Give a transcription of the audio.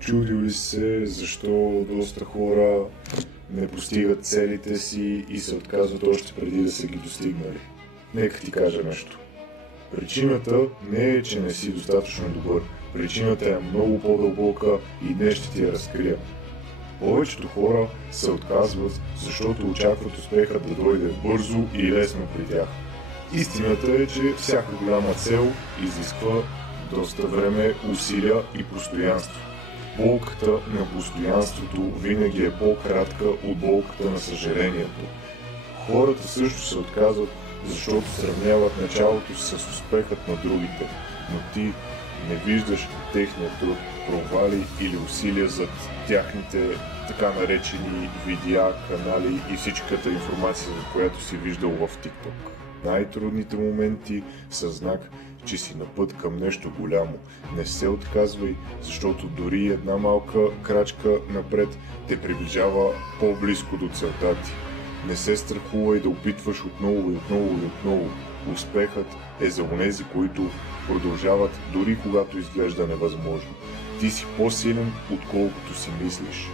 Чудил ли се защо доста хора не постигат целите си и се отказват още преди да са ги достигнали? Нека ти кажа нещо. Причината не е, че не си достатъчно добър. Причината е много по-дълбока и днес ще ти я разкрия. Повечето хора се отказват, защото очакват успехът да дойде бързо и лесно при тях. Истината е, че всяка голяма цел изисква доста време, усилия и постоянство. Болката на постоянството винаги е по-кратка от болката на съжалението. Хората също се отказват, защото сравняват началото с успехът на другите, но ти не виждаш техния труд, провали или усилия зад тяхните така наречени видеа, канали и всичката информация, за която си виждал в TikTok. Най-трудните моменти са знак, че си на път към нещо голямо. Не се отказвай, защото дори една малка крачка напред те приближава по-близко до целта ти. Не се страхувай да опитваш отново и отново и отново. Успехът е за онези, които продължават дори когато изглежда невъзможно. Ти си по-силен, отколкото си мислиш.